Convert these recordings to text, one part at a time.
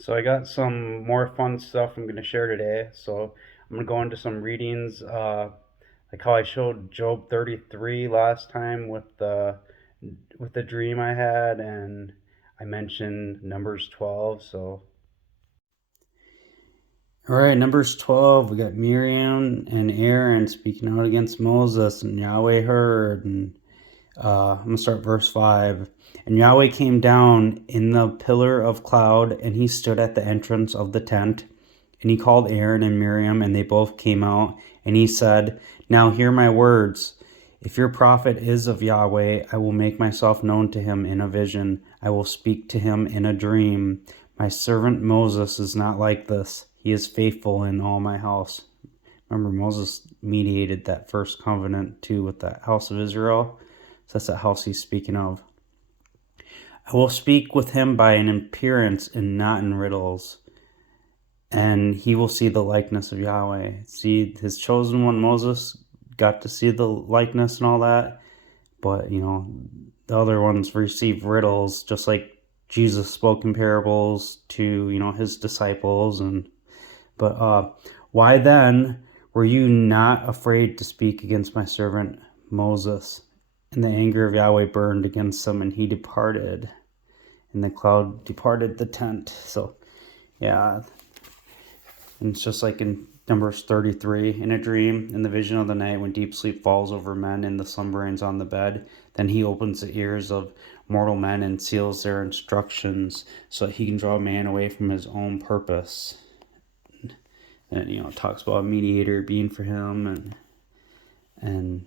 So I got some more fun stuff I'm going to share today. So I'm going to go into some readings, like how I showed Job 33 last time with the dream I had, and I mentioned Numbers 12. So all right, Numbers 12. We got Miriam and Aaron speaking out against Moses, and Yahweh heard. And I'm gonna start verse 5. And Yahweh came down in the pillar of cloud, and he stood at the entrance of the tent. And he called Aaron and Miriam, and they both came out. And he said, "Now hear my words. If your prophet is of Yahweh, I will make myself known to him in a vision. I will speak to him in a dream. My servant Moses is not like this. He is faithful in all my house." Remember, Moses mediated that first covenant too with the house of Israel. So that's the house he's speaking of. "I will speak with him by an appearance and not in riddles, and he will see the likeness of Yahweh." See, his chosen one, Moses, got to see the likeness and all that, but, the other ones receive riddles, just like Jesus spoke in parables to, his disciples. But why then were you not afraid to speak against my servant Moses? And the anger of Yahweh burned against him, and he departed. And the cloud departed the tent. So, yeah. And it's just like in Numbers 33, in a dream, in the vision of the night, when deep sleep falls over men and the slumberings on the bed, then he opens the ears of mortal men and seals their instructions so that he can draw man away from his own purpose. And, it talks about a mediator being for him and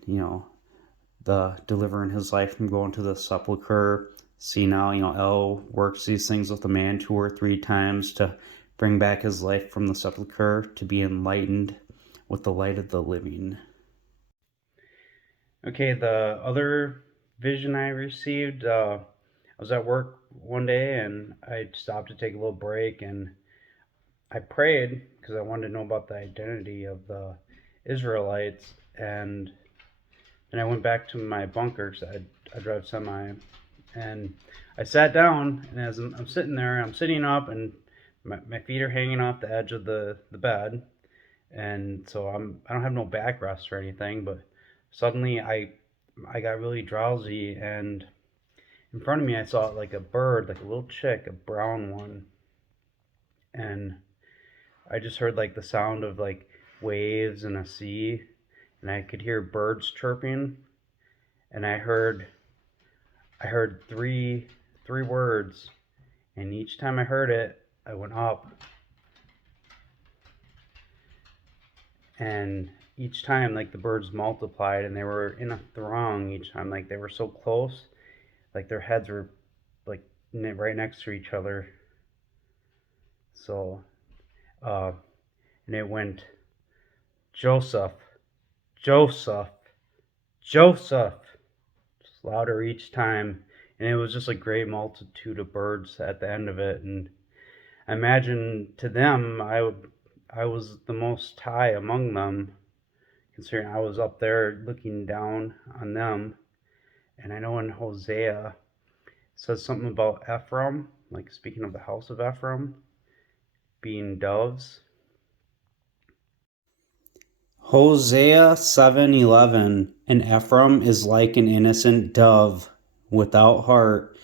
the delivering his life from going to the sepulcher. See now, El works these things with a man 2 or 3 times to bring back his life from the sepulcher to be enlightened with the light of the living. Okay, the other vision I received, I was at work one day and I stopped to take a little break and I prayed because I wanted to know about the identity of the Israelites, and then I went back to my bunker because I drive semi, and I sat down, and as I'm sitting there, I'm sitting up, and my feet are hanging off the edge of the bed, and so I don't have no backrest or anything, but suddenly I got really drowsy, and in front of me I saw like a bird, like a little chick, a brown one, and I just heard like the sound of like waves and a sea, and I could hear birds chirping, and I heard three words, and each time I heard it, I went up, and each time like the birds multiplied, and they were in a throng each time, like they were so close, like their heads were like right next to each other. So, uh, and it went Joseph, Joseph, Joseph, just louder each time, and it was just a great multitude of birds at the end of it, and I imagine to them I was the most high among them, considering I was up there looking down on them. And I know in Hosea it says something about Ephraim, like speaking of the house of Ephraim being doves. Hosea 7:11. And Ephraim is like an innocent dove without heart.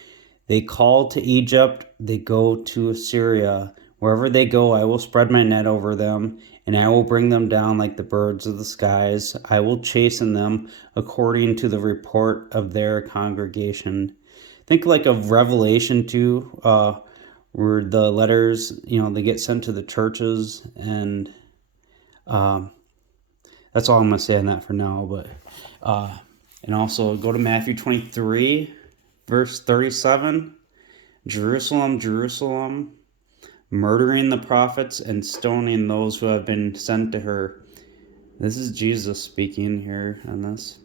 They call to Egypt, they go to Assyria. Wherever they go, I will spread my net over them, and I will bring them down like the birds of the skies. I will chasten them according to the report of their congregation. Think like of Revelation 2, where the letters, they get sent to the churches, and um, that's all I'm going to say on that for now. But and also go to Matthew 23, verse 37. Jerusalem, Jerusalem, murdering the prophets and stoning those who have been sent to her. This is Jesus speaking here on this.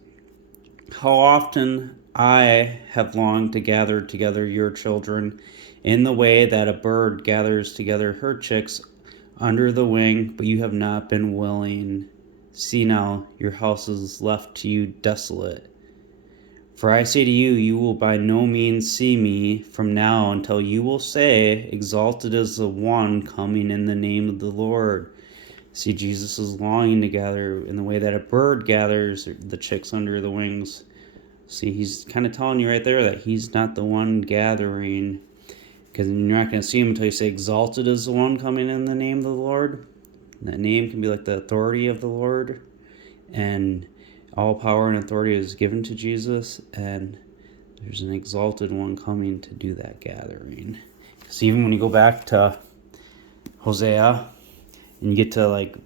How often I have longed to gather together your children in the way that a bird gathers together her chicks under the wing, but you have not been willing. See now, your house is left to you desolate. For I say to you, you will by no means see me from now until you will say, exalted is the one coming in the name of the Lord. See, Jesus is longing to gather in the way that a bird gathers the chicks under the wings. See, he's kind of telling you right there that he's not the one gathering, because you're not going to see him until you say, exalted is the one coming in the name of the Lord. And that name can be like the authority of the Lord, and all power and authority is given to Jesus, and there's an exalted one coming to do that gathering. Because even when you go back to Hosea, and you get to like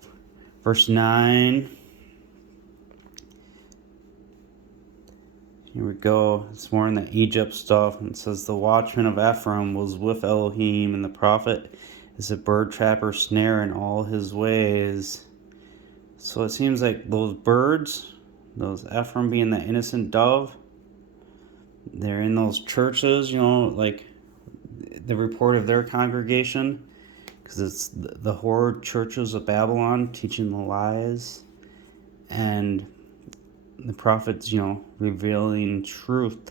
verse 9, here we go. It's more in the Egypt stuff. And it says, the watchman of Ephraim was with Elohim, and the prophet is a bird trapper snare in all his ways. So it seems like those birds, those Ephraim being the innocent dove, they're in those churches, like the report of their congregation, because it's the horrid churches of Babylon teaching the lies, and the prophets, revealing truth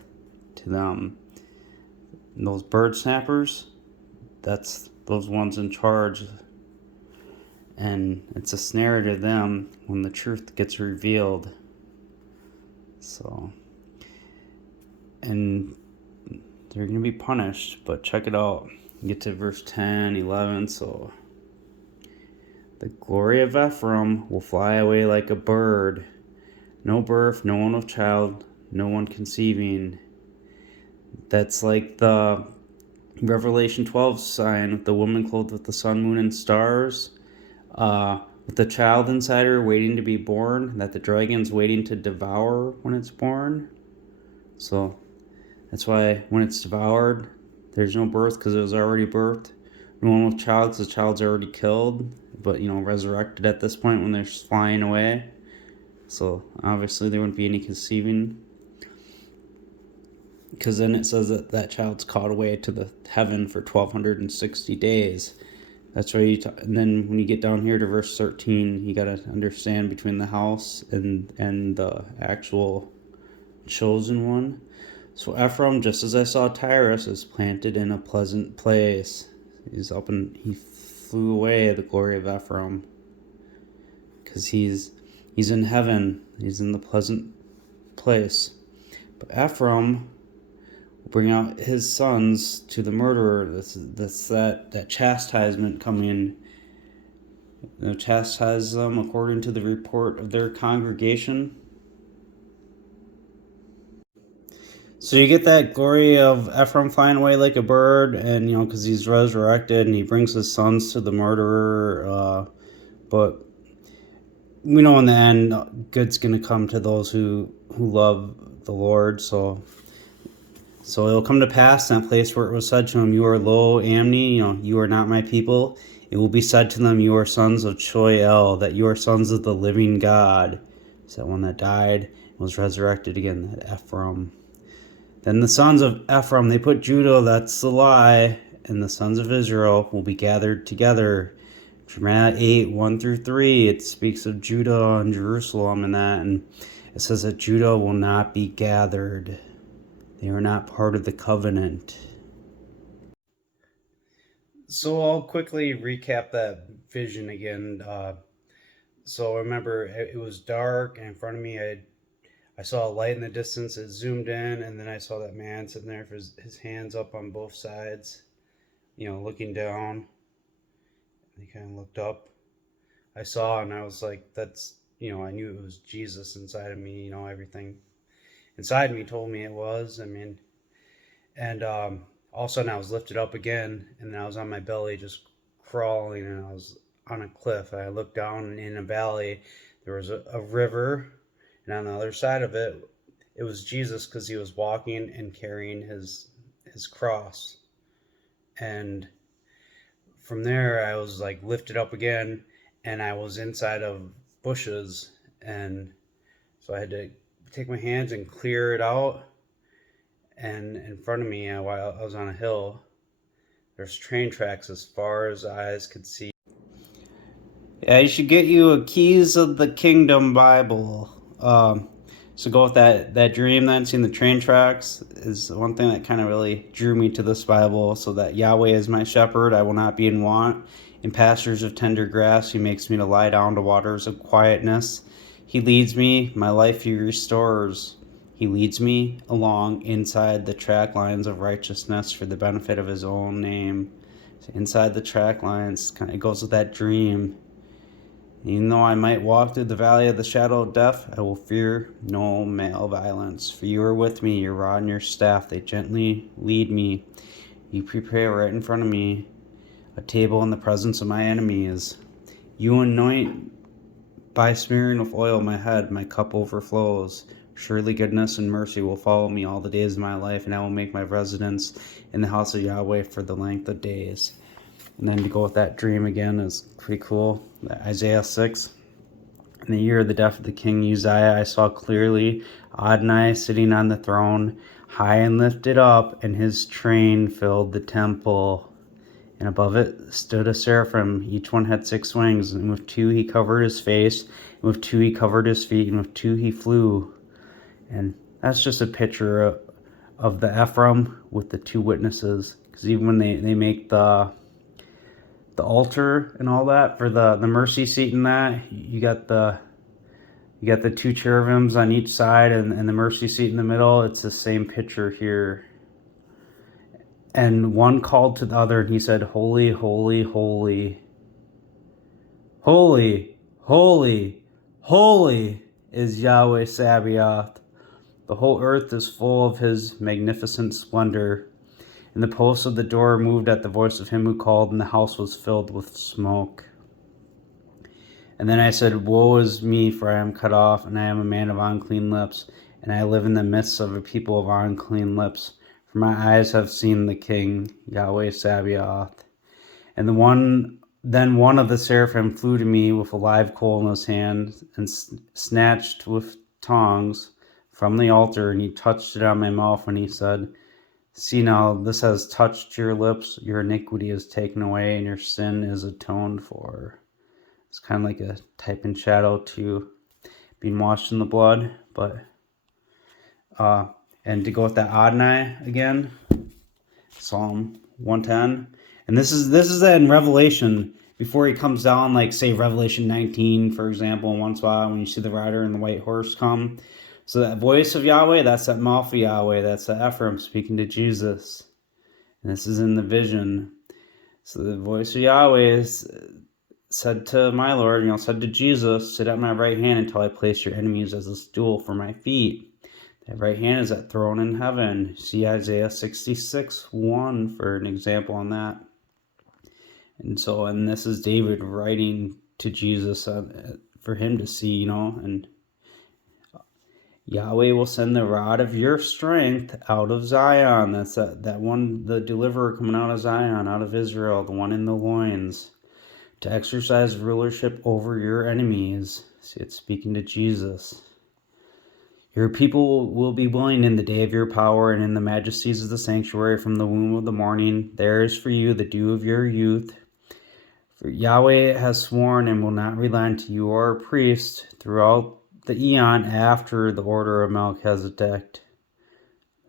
to them. And those bird snappers, that's those ones in charge, and it's a snare to them when the truth gets revealed. So, and they're going to be punished, but check it out. Get to verse 10, 11. So, the glory of Ephraim will fly away like a bird. No birth, no one with child, no one conceiving. That's like the Revelation 12 sign with the woman clothed with the sun, moon, and stars. With the child inside her waiting to be born, that the dragon's waiting to devour when it's born. So that's why when it's devoured, there's no birth because it was already birthed. No one with child because the child's already killed, but resurrected at this point when they're flying away. So obviously there wouldn't be any conceiving, because then it says that that child's caught away to the heaven for 1260 days. That's why and then when you get down here to verse 13, you got to understand between the house and the actual chosen one. So Ephraim, just as I saw Tyrus, is planted in a pleasant place. He's up and he flew away, the glory of Ephraim, because he's in heaven. He's in the pleasant place. But Ephraim will bring out his sons to the murderer. That's that chastisement coming. Chastise them according to the report of their congregation. So you get that glory of Ephraim flying away like a bird, and because he's resurrected and he brings his sons to the murderer. But we know in the end, good's going to come to those who love the Lord. So it'll come to pass in that place where it was said to him, you are Lo Amni, you are not my people. It will be said to them, you are sons of Choel, that you are sons of the living God. It's that one that died and was resurrected again, that Ephraim. Then the sons of Ephraim, they put Judah, that's the lie, and the sons of Israel will be gathered together. Jeremiah 8, 1-3, it speaks of Judah and Jerusalem and that, and it says that Judah will not be gathered. They are not part of the covenant. So I'll quickly recap that vision again. So remember, it was dark, and in front of me I saw a light in the distance. It zoomed in, and then I saw that man sitting there with his hands up on both sides, looking down. He kind of looked up. I saw, and I was like, that's, I knew it was Jesus inside of me. Everything inside me told me it was. And all of a sudden I was lifted up again, and then I was on my belly just crawling, and I was on a cliff. And I looked down, and in a valley there was a river, and on the other side of it, it was Jesus, because he was walking and carrying his cross. And from there I was like lifted up again, and I was inside of bushes, and so I had to take my hands and clear it out. And in front of me, while I was on a hill, there's train tracks as far as eyes could see. Yeah, you should get you a Keys of the Kingdom Bible. So go with that dream then, seeing the train tracks is one thing that kind of really drew me to this Bible. So that Yahweh is my shepherd, I will not be in want. In pastures of tender grass, he makes me to lie down to waters of quietness. He leads me, my life he restores. He leads me along inside the track lines of righteousness for the benefit of his own name. So inside the track lines, kind of goes with that dream. Even though I might walk through the valley of the shadow of death, I will fear no male violence. For you are with me, your rod and your staff, they gently lead me. You prepare right in front of me a table in the presence of my enemies. You anoint by smearing with oil my head, my cup overflows. Surely goodness and mercy will follow me all the days of my life, and I will make my residence in the house of Yahweh for the length of days. And then to go with that dream again is pretty cool. Isaiah 6. In the year of the death of the king Uzziah, I saw clearly Adonai sitting on the throne, high and lifted up, and his train filled the temple. And above it stood a seraphim. Each one had 6 wings, and with 2 he covered his face, and with 2 he covered his feet, and with 2 he flew. And that's just a picture of the Ephraim with the 2 witnesses. Because even when they make the altar and all that for the mercy seat and that, you got the 2 cherubims on each side and the mercy seat in the middle. It's the same picture here. And one called to the other and he said, holy, holy, holy, holy, holy, holy is Yahweh Sabaoth. The whole earth is full of his magnificent splendor. And the posts of the door moved at the voice of him who called, and the house was filled with smoke. And then I said, woe is me, for I am cut off, and I am a man of unclean lips, and I live in the midst of a people of unclean lips. For my eyes have seen the King, Yahweh Sabaoth. And then one of the seraphim flew to me with a live coal in his hand, and snatched with tongs from the altar, and he touched it on my mouth, and he said, see now, this has touched your lips, your iniquity is taken away, and your sin is atoned for. It's kind of like a type and shadow to being washed in the blood, but and to go with that Adonai again, Psalm 110, and this is that in Revelation before he comes down, like say Revelation 19, for example, in one spot when you see the rider and the white horse come. So that voice of Yahweh, that's that mouth of Yahweh, that's the Ephraim speaking to Jesus. And this is in the vision. So the voice of Yahweh said to my Lord, said to Jesus, sit at my right hand until I place your enemies as a stool for my feet. That right hand is that throne in heaven. See Isaiah 66:1 for an example on that. And this is David writing to Jesus for him to see, and Yahweh will send the rod of your strength out of Zion. That's that one, the deliverer coming out of Zion, out of Israel, the one in the loins, to exercise rulership over your enemies. See, it's speaking to Jesus. Your people will be willing in the day of your power and in the majesties of the sanctuary from the womb of the morning. There is for you the dew of your youth. For Yahweh has sworn and will not relent. You are a priest throughout the eon after the order of Melchizedek.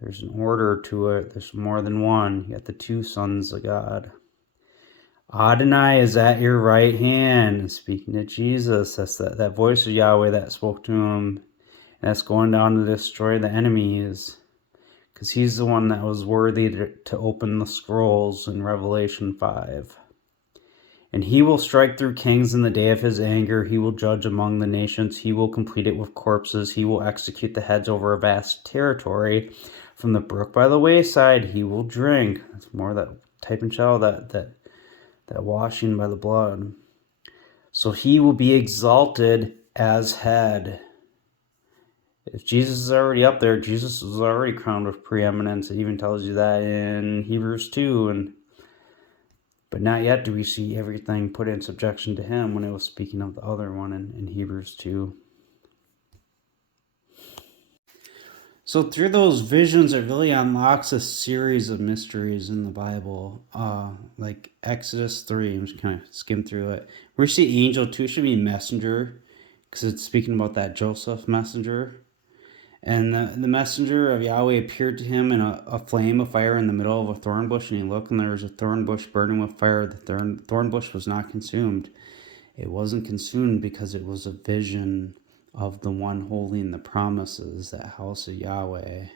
There's an order to it. There's more than one. You got the 2 sons of God. Adonai is at your right hand. Speaking to Jesus, that's that voice of Yahweh that spoke to him. And that's going down to destroy the enemies. Because he's the one that was worthy to open the scrolls in Revelation 5. And he will strike through kings in the day of his anger. He will judge among the nations. He will complete it with corpses. He will execute the heads over a vast territory. From the brook by the wayside, he will drink. That's more that type and shadow, that washing by the blood. So he will be exalted as head. If Jesus is already up there, Jesus is already crowned with preeminence. It even tells you that in Hebrews 2. But not yet do we see everything put in subjection to him when it was speaking of the other one in Hebrews 2. So through those visions, it really unlocks a series of mysteries in the Bible. Like Exodus 3, I'm just kind of skim through it. We see angel 2 should be messenger, because it's speaking about that Joseph messenger. And the messenger of Yahweh appeared to him in a flame of fire in the middle of a thorn bush, and he looked, and there was a thorn bush burning with fire. The thorn bush was not consumed. It wasn't consumed because it was a vision of the one holding the promises, that house of Yahweh.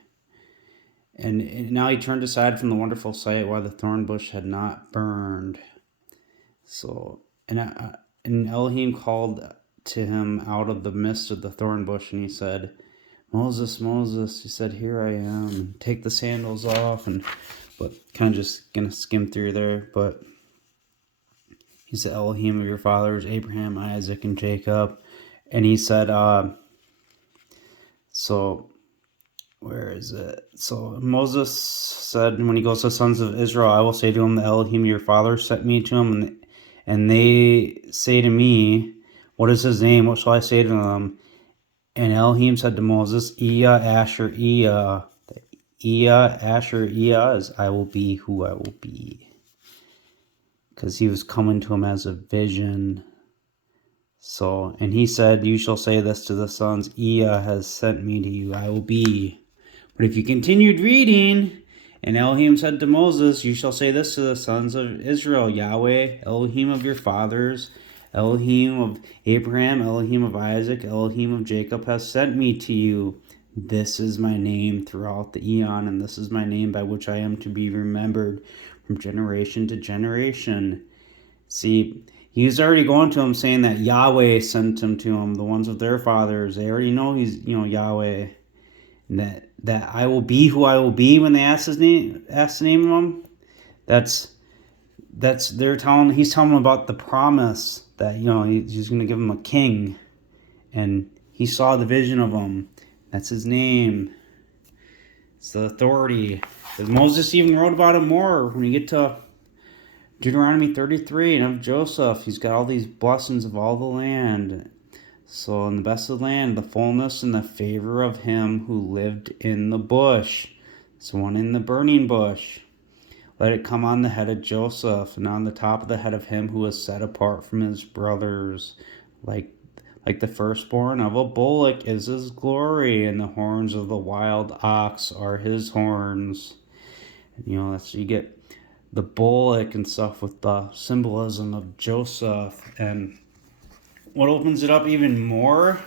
And now he turned aside from the wonderful sight while the thorn bush had not burned. So, and Elohim called to him out of the midst of the thorn bush, and he said, Moses, Moses. He said, here I am. And take the sandals off. But kind of just going to skim through there. But he's the Elohim of your fathers, Abraham, Isaac, and Jacob. And he said, so where is it? So Moses said, when he goes to the sons of Israel, I will say to them, the Elohim of your fathers sent me to them. And they say to me, what is his name? What shall I say to them? And Elohim said to Moses, Iya, Asher, Iya. Iya, Asher, Iya is I will be who I will be. Because he was coming to him as a vision. So, and he said, you shall say this to the sons, Iya has sent me to you, I will be. But if you continued reading, and Elohim said to Moses, you shall say this to the sons of Israel, Yahweh, Elohim of your fathers, Elohim of Abraham, Elohim of Isaac, Elohim of Jacob has sent me to you. This is my name throughout the eon, and this is my name by which I am to be remembered from generation to generation. See, he was already going to him saying that Yahweh sent him to him, the ones of their fathers. They already know he's, Yahweh. And that I will be who I will be when they ask the name of him. That's he's telling him about the promise that he's going to give him a king, and he saw the vision of him. That's his name. It's the authority. Moses even wrote about it more when you get to Deuteronomy 33 and of Joseph. He's got all these blessings of all the land. So in the best of the land, the fullness and the favor of him who lived in the bush. This one in the burning bush. Let it come on the head of Joseph, and on the top of the head of him who was set apart from his brothers. Like the firstborn of a bullock is his glory, and the horns of the wild ox are his horns. And, that's you get the bullock and stuff with the symbolism of Joseph. And what opens it up even more,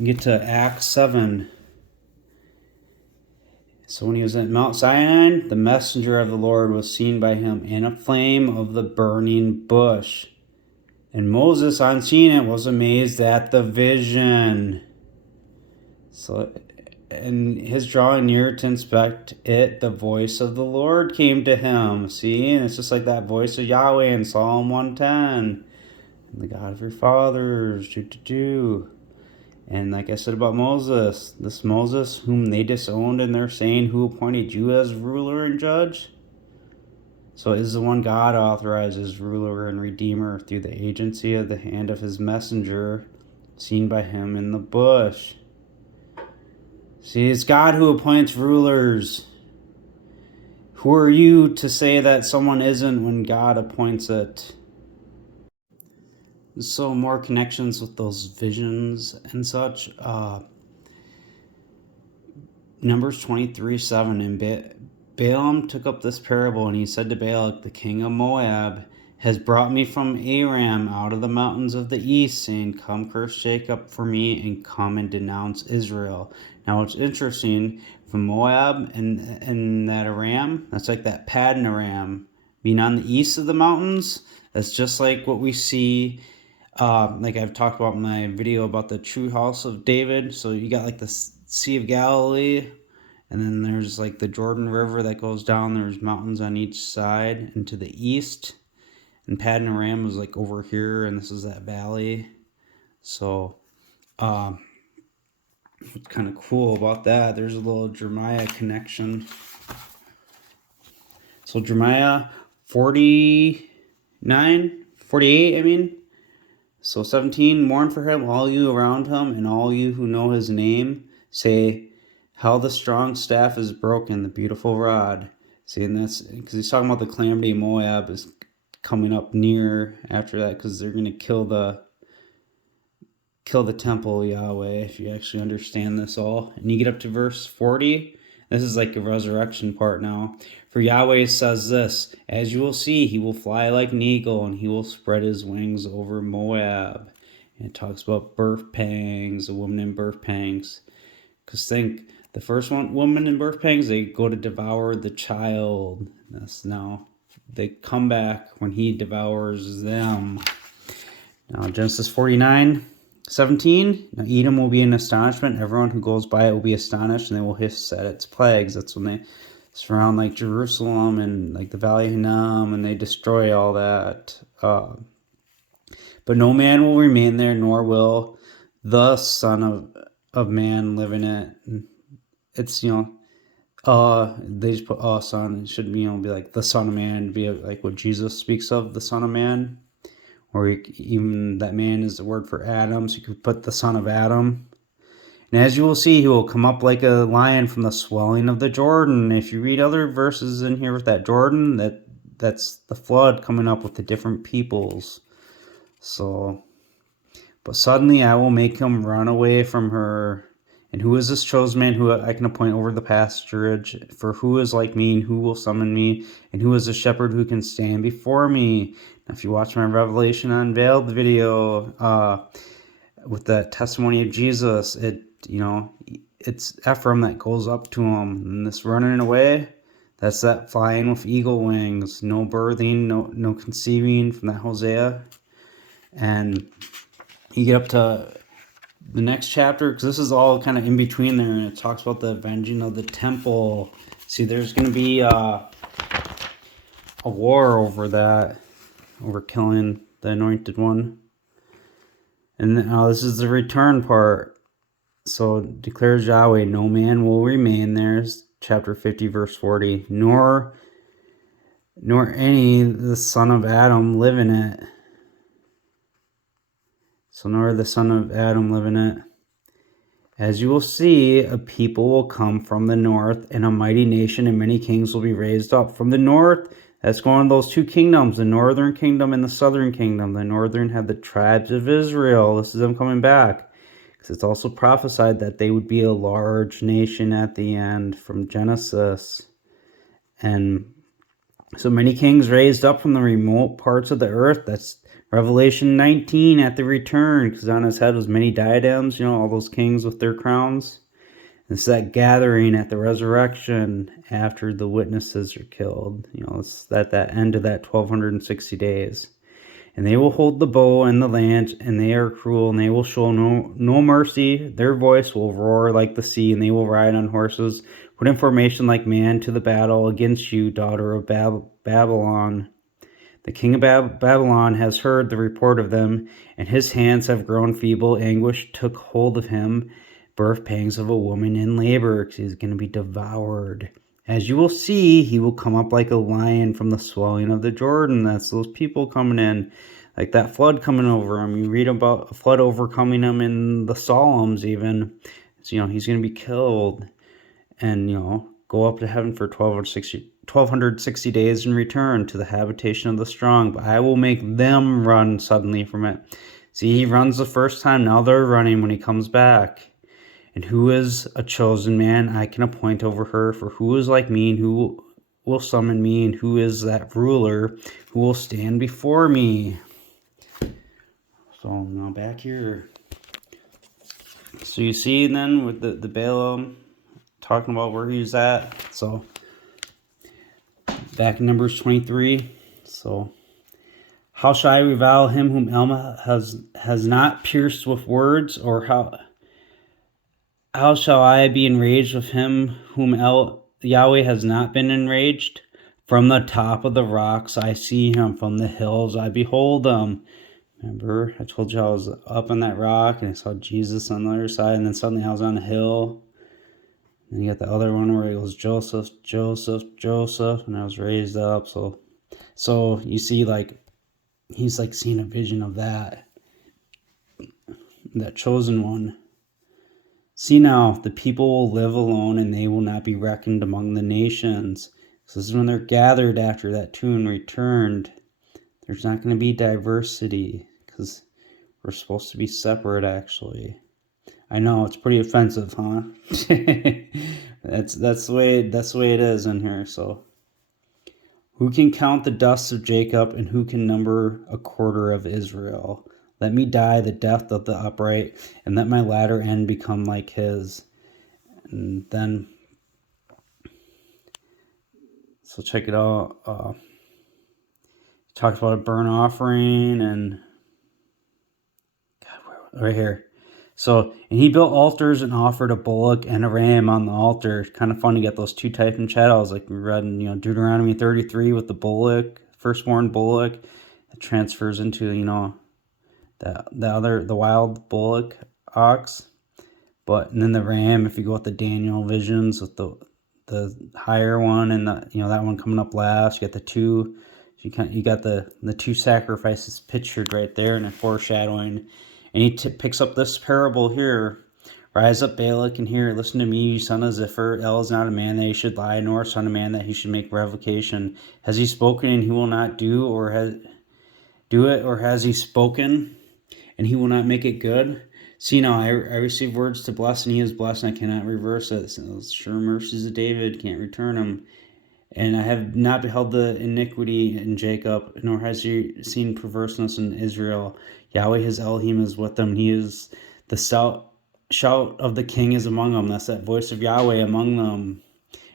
you get to Acts 7. So when he was at Mount Sinai, the messenger of the Lord was seen by him in a flame of the burning bush. And Moses, on seeing it, was amazed at the vision. So, and his drawing near to inspect it, the voice of the Lord came to him. See, and it's just like that voice of Yahweh in Psalm 110. The God of your fathers, And like I said about Moses, this Moses whom they disowned in their saying, who appointed you as ruler and judge? So it is the one God authorizes ruler and redeemer through the agency of the hand of his messenger, seen by him in the bush. See, it's God who appoints rulers. Who are you to say that someone isn't when God appoints it? So more connections with those visions and such. Numbers 23:7, and Balaam took up this parable, and he said to Balak, the king of Moab, has brought me from Aram out of the mountains of the east, saying, come curse Jacob for me, and come and denounce Israel. Now it's interesting, from Moab and that Aram, that's like that Paddan Aram, being on the east of the mountains. That's just like what we see, like I've talked about in my video about the true house of David. So you got like the Sea of Galilee, and then there's like the Jordan River that goes down. There's mountains on each side and to the east. And Paddan Aram was like over here, and this is that valley. So, what's kind of cool about that, there's a little Jeremiah connection. So Jeremiah 48, So 17, mourn for him, all you around him, and all you who know his name. Say, how the strong staff is broken, the beautiful rod. See, and that's because he's talking about the calamity of Moab is coming up near after that, because they're going to kill kill the temple, Yahweh, if you actually understand this all. And you get up to verse 40. This is like a resurrection part now. For Yahweh says this, as you will see, he will fly like an eagle, and he will spread his wings over Moab. And it talks about birth pangs, a woman in birth pangs. Because think, the first woman in birth pangs, they go to devour the child. That's now, they come back when he devours them. Now, Genesis 49:17. Now, Edom will be in astonishment. Everyone who goes by it will be astonished, and they will hiss at its plagues. That's when they surround like Jerusalem and like the Valley of Hinnom, and they destroy all that. But no man will remain there, nor will the Son of Man live in it. It's, they just put son. It should be like the Son of Man, be like what Jesus speaks of, the Son of Man. Or even that man is the word for Adam, so you could put the son of Adam. And as you will see, he will come up like a lion from the swelling of the Jordan. If you read other verses in here with that Jordan, that's the flood coming up with the different peoples. So, but suddenly I will make him run away from her. And who is this chosen man who I can appoint over the pasturage? For who is like me, and who will summon me? And who is a shepherd who can stand before me? Now, if you watch my Revelation Unveiled video with the testimony of Jesus, it's Ephraim that goes up to him. And this running away, that's that flying with eagle wings. No birthing, no conceiving from that Hosea. And you get up to the next chapter, because this is all kind of in between there, and it talks about the avenging of the temple. See, there's going to be a war over that, over killing the anointed one. And now this is the return part. So declares Yahweh, no man will remain there. Chapter 50, verse 40. Nor any the son of Adam live in it. So nor the son of Adam live in it. As you will see, a people will come from the north, and a mighty nation and many kings will be raised up. From the north, that's going to those two kingdoms, the northern kingdom and the southern kingdom. The northern had the tribes of Israel. This is them coming back. Because it's also prophesied that they would be a large nation at the end from Genesis. And so many kings raised up from the remote parts of the earth. That's Revelation 19 at the return, because on his head was many diadems, all those kings with their crowns. It's that gathering at the resurrection after the witnesses are killed. It's at that end of that 1260 days. And they will hold the bow and the lance, and they are cruel, and they will show no mercy. Their voice will roar like the sea, and they will ride on horses, put in formation like man to the battle against you, daughter of Babylon. The king of Babylon has heard the report of them, and his hands have grown feeble. Anguish took hold of him, birth pangs of a woman in labor, because he's going to be devoured. As you will see, he will come up like a lion from the swelling of the Jordan. That's those people coming in, like that flood coming over him. You read about a flood overcoming him in the Psalms even. So, he's going to be killed and, go up to heaven for 1260 days and return to the habitation of the strong. But I will make them run suddenly from it. See, he runs the first time. Now they're running when he comes back. And who is a chosen man I can appoint over her? For who is like me, and who will summon me? And who is that ruler who will stand before me? So now back here. So you see then with the Balaam talking about where he's at. So back in Numbers 23. So how shall I revile him whom Elma has not pierced with words? Or how shall I be enraged with him whom Yahweh has not been enraged? From the top of the rocks I see him, from the hills I behold him. Remember, I told you I was up on that rock and I saw Jesus on the other side, and then suddenly I was on a hill. And you got the other one where he goes, Joseph, Joseph, Joseph, and I was raised up. So you see, he's seeing a vision of that chosen one. See now, the people will live alone, and they will not be reckoned among the nations. So this is when they're gathered after that tune returned. There's not going to be diversity, because We're supposed to be separate, actually. I know, it's pretty offensive, huh? That's the way it is in here. So, who can count the dust of Jacob, and who can number a quarter of Israel? Let me die the death of the upright, and let my latter end become like his. And then, so check it out. Talks about a burnt offering, and God, right here. So, and he built altars and offered a bullock and a ram on the altar. Kind of fun to get those two types in shadows, like we read in Deuteronomy 33 with the bullock, firstborn bullock, that transfers into the wild bullock ox. But and then the ram, if you go with the Daniel visions with the higher one, and that one coming up last, you got the two. You got the two sacrifices pictured right there, and a foreshadowing. And he picks up this parable here. Rise up, Balak, and hear. Listen to me, you son of Zipher. El is not a man that he should lie, nor a son of man that he should make revocation. Has he spoken, and he will not do, or has he spoken, and he will not make it good? See now, I receive words to bless, and he is blessed, and I cannot reverse it. So sure mercies of David, can't return them. And I have not beheld the iniquity in Jacob, nor has he seen perverseness in Israel. Yahweh his Elohim is with them. He is the shout of the king is among them. That's that voice of Yahweh among them.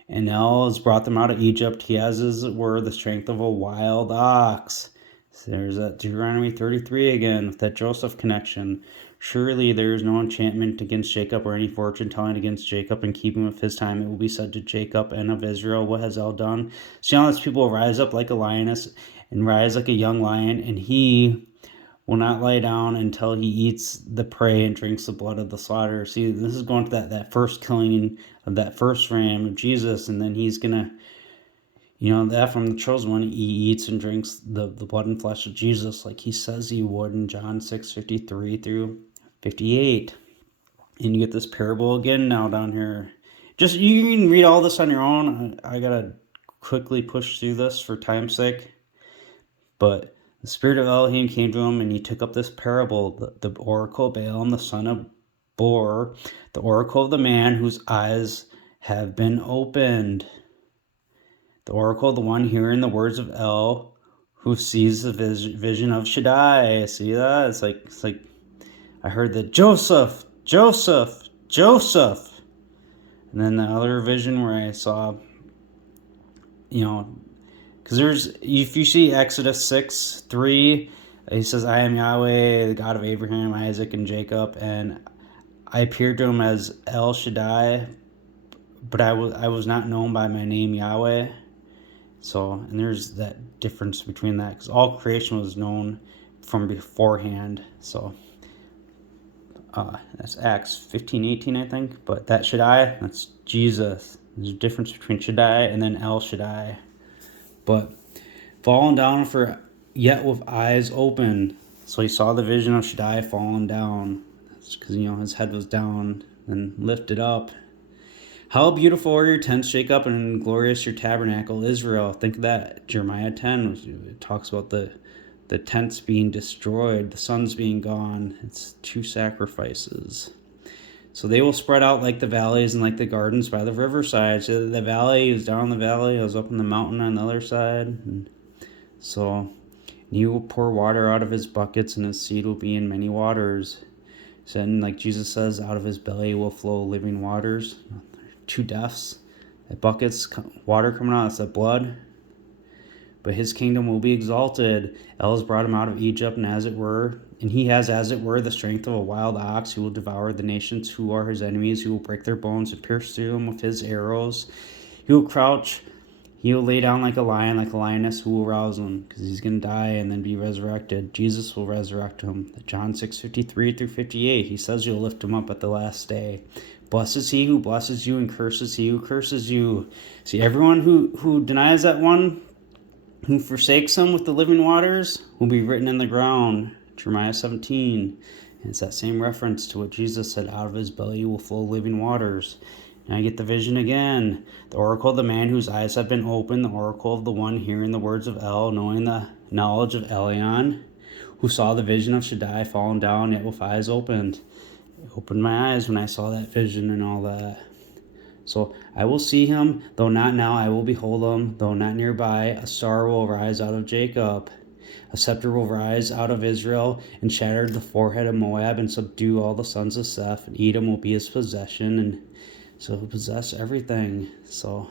And El has brought them out of Egypt. He has, as it were, the strength of a wild ox. So there's that Deuteronomy 33 again, with that Joseph connection. Surely there is no enchantment against Jacob, or any fortune telling against Jacob. In keeping with his time, it will be said to Jacob and of Israel, what has El done? See how these people rise up like a lioness, and rise like a young lion, and he will not lie down until he eats the prey and drinks the blood of the slaughter. See, this is going to that first killing of that first ram of Jesus, and then he's gonna, that from the chosen one, he eats and drinks the blood and flesh of Jesus, like he says he would in John 6:53 through 58. And you get this parable again now down here. Just, you can read all this on your own. I gotta quickly push through this for time's sake. But the spirit of Elohim came to him, and he took up this parable, the oracle of Balaam, the son of Bor, the oracle of the man whose eyes have been opened. The oracle of the one hearing the words of El, who sees the vision of Shaddai. See that? It's like I heard the Joseph, Joseph, Joseph. And then the other vision where I saw, because if you see Exodus 6:3, he says, I am Yahweh, the God of Abraham, Isaac, and Jacob. And I appeared to him as El Shaddai, but I was not known by my name Yahweh. So, and there's that difference between that, because all creation was known from beforehand. So, that's Acts 15:18, I think. But that Shaddai, that's Jesus. There's a difference between Shaddai and then El Shaddai. But falling down for yet with eyes open. So he saw the vision of Shaddai falling down. That's because, his head was down and lifted up. How beautiful are your tents, Jacob, and glorious your tabernacle, Israel. Think of that. Jeremiah 10, it talks about the tents being destroyed, the sons being gone. It's two sacrifices. So they will spread out like the valleys and like the gardens by the riverside. So the valley is down the valley. I was up in the mountain on the other side. And so he will pour water out of his buckets, and his seed will be in many waters. So, and like Jesus says, out of his belly will flow living waters. Two deaths. That buckets, water coming out, that's the blood. But his kingdom will be exalted. El has brought him out of Egypt, and he has, as it were, the strength of a wild ox, who will devour the nations who are his enemies, who will break their bones and pierce through them with his arrows. He will crouch, he will lay down like a lion, like a lioness, who will rouse him, because he's going to die and then be resurrected. Jesus will resurrect him. John 6:53 through 58, he says you'll lift him up at the last day. Blessed is he who blesses you, and curses he who curses you. See, everyone who denies that one, who forsakes him with the living waters, will be written in the ground. Jeremiah 17. And it's that same reference to what Jesus said, out of his belly will flow living waters. And I get the vision again. The oracle of the man whose eyes have been opened, the oracle of the one hearing the words of El, knowing the knowledge of Elyon, who saw the vision of Shaddai falling down, yet with eyes opened. It opened my eyes when I saw that vision and all that. So I will see him, though not now. I will behold him, though not nearby. A star will rise out of Jacob. A scepter will rise out of Israel and shatter the forehead of Moab and subdue all the sons of Seth. And Edom will be his possession, and so he'll possess everything. So